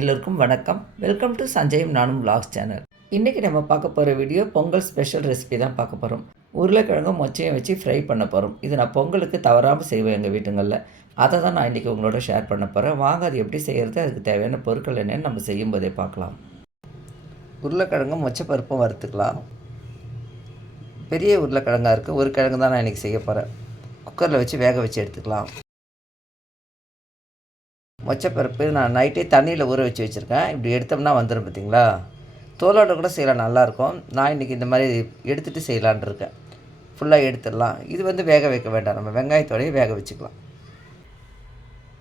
எல்லோருக்கும் வணக்கம். Welcome to சஞ்சயம் நானும் vlogs சேனல் இன்றைக்கி நம்ம பார்க்க போகிற வீடியோ பொங்கல் ஸ்பெஷல் ரெசிபி தான் பார்க்க போகிறோம் உருளைக்கிழங்கும் மொச்சையும் வச்சு ஃப்ரை பண்ண போகிறோம் இது நான் பொங்கலுக்கு தவறாமல் செய்வேன் எங்கள் வீட்டுங்களில். அதை தான் நான் இன்றைக்கி உங்களோட ஷேர் பண்ண போகிறேன் வாங்க அது எப்படி செய்கிறது அதுக்கு தேவையான பொருட்கள் என்னென்னு நம்ம செய்யும் போதே பார்க்கலாம் உருளைக்கிழங்கும் மொச்சப்பருப்பும் வறுத்துக்கலாம். பெரிய உருளைக்கிழங்கா இருக்குது ஒரு கிழங்கு தான் நான் இன்றைக்கி செய்ய போகிறேன் குக்கரில் வச்சு வேக வச்சு எடுத்துக்கலாம். மொச்சப்பருப்பு நான் நைட்டே தண்ணியில் ஊற வச்சு வச்சுருக்கேன். இப்படி எடுத்தோம்னா வந்துடும் பார்த்தீங்களா தோலோட கூட செய்யலாம் நல்லாயிருக்கும் நான் இன்றைக்கி இந்த மாதிரி எடுத்துகிட்டு செய்யலான் இருக்கேன். ஃபுல்லாக எடுத்துடலாம். இது வந்து வேக வைக்க வேண்டாம். நம்ம வெங்காயத்தோடய வேக வச்சுக்கலாம்.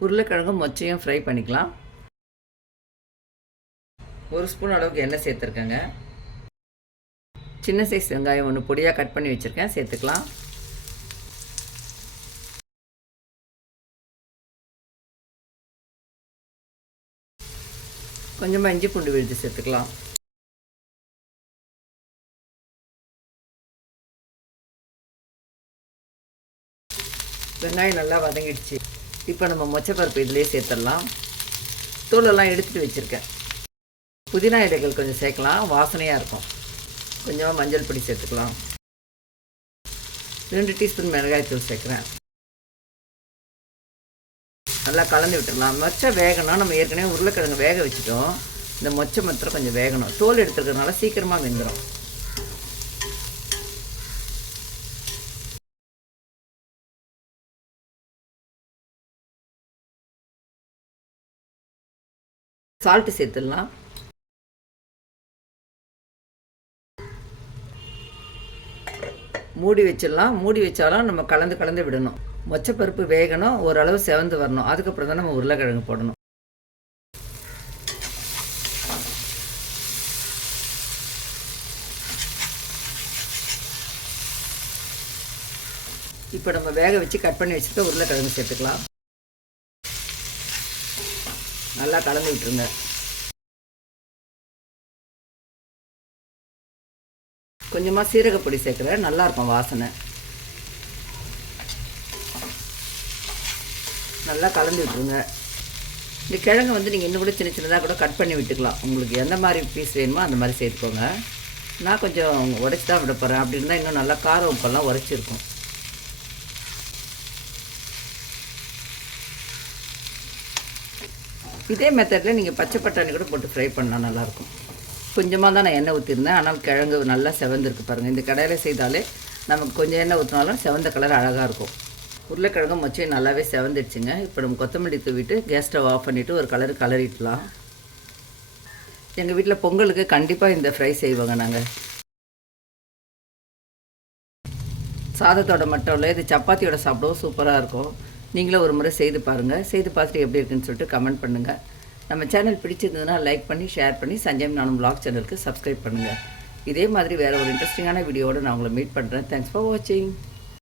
உருளைக்கிழங்கும் மொச்சையும் ஃப்ரை பண்ணிக்கலாம். ஒரு ஸ்பூன் அளவுக்கு எண்ணெய் சேர்த்துருக்கேங்க. சின்ன சைஸ் வெங்காயம் ஒன்று பொடியாக கட் பண்ணி வச்சுருக்கேன். சேர்த்துக்கலாம். கொஞ்சமாக இஞ்சி பூண்டு விழுது சேர்த்துக்கலாம். வெங்காயம் நல்லா வதங்கிடுச்சு. இப்போ நம்ம மொச்சப்பருப்பு இதிலே சேர்த்துடலாம். தூளெல்லாம் எடுத்துகிட்டு வச்சுருக்கேன். புதினா இலைகள் கொஞ்சம் சேர்க்கலாம். வாசனையாக இருக்கும். கொஞ்சமாக மஞ்சள் பொடி சேர்த்துக்கலாம். ரெண்டு டீஸ்பூன் மிளகாய்த்தூள் சேர்க்குறேன். நல்லா கலந்து விட்டுடலாம் மொச்சை வேகணும். நம்ம ஏற்கனவே உருளைக்கிழங்கு வேக வச்சுட்டோம். இந்த மொச்சை மாத்திரம் கொஞ்சம் வேகணும். தோல் எடுத்துருக்கறனால சீக்கிரமாக வெந்துடும் சால்ட்டு சேர்த்துடலாம். மூடி வச்சிடலாம். மூடி வச்சாலும் நம்ம கலந்து கலந்து விடணும். மொச்சப்பருப்பு வேகணும் ஓரளவு செவந்து வரணும். அதுக்கப்புறம் தான் நம்ம உருளைக்கிழங்கு போடணும். இப்போ நம்ம வேக வச்சு கட் பண்ணி வச்சுட்டு உருளைக்கிழங்கு சேர்த்துக்கலாம். நல்லா கலந்து விட்டுருங்க. கொஞ்சமாக சீரகப்பொடி சேர்க்குறேன். நல்லாயிருக்கும் வாசனை. நல்லா கலந்து விட்டுருங்க. இந்த கிழங்கு வந்து நீங்கள் இன்னும் கூட சின்ன சின்னதாக கூட கட் பண்ணி விட்டுக்கலாம். உங்களுக்கு எந்த மாதிரி பீஸ் வேணுமோ அந்த மாதிரி சேர்த்துக்கோங்க. நான் கொஞ்சம் உடச்சி தான் விட போகிறேன் அப்படி இருந்தால் இன்னும் நல்லா காரம் உப்பெல்லாம் உரைச்சிருக்கும் இதே மெத்தடில் நீங்கள் பச்சை பட்டாணி கூட போட்டு ஃப்ரை பண்ணால் நல்லாயிருக்கும். கொஞ்சமாக தான் நான் எண்ணெய் ஊற்றிருந்தேன் ஆனால் கிழங்கு நல்லா செவந்திருக்கு பாருங்கள் இந்த கடையில் செய்தாலே நமக்கு கொஞ்சம் எண்ணெய் ஊற்றினாலும் செவந்த கலர் அழகாக இருக்கும். உருளைக்கிழங்கும் மொச்சையும் நல்லாவே செவந்துடுச்சுங்க. இப்போ நம்ம கொத்தமல்லி தூவிட்டு கேஸ் ஸ்டவ் ஆஃப் பண்ணிவிட்டு ஒரு கலர் கலரிடலாம். எங்கள் வீட்டில் பொங்கலுக்கு கண்டிப்பாக இந்த ஃப்ரை செய்வோங்க நாங்கள் சாதத்தோட மட்டும் இல்லை இது சப்பாத்தியோட சாப்பிடவும் சூப்பராக இருக்கும். நீங்களும் ஒரு முறை செய்து பாருங்கள் செய்து பார்த்துட்டு எப்படி இருக்குன்னு சொல்லிட்டு கமெண்ட் பண்ணுங்கள் நம்ம சேனல் பிடிச்சிருந்ததுன்னா லைக் பண்ணி ஷேர் பண்ணி சஞ்சய் நானும் பிளாக் சேனலுக்கு சப்ஸ்கிரைப் பண்ணுங்கள் இதே மாதிரி வேறு ஒரு இன்ட்ரெஸ்டிங்கான வீடியோவோடு நான் உங்களை மீட் பண்ணுறேன் தேங்க்ஸ் ஃபார் வாட்சிங்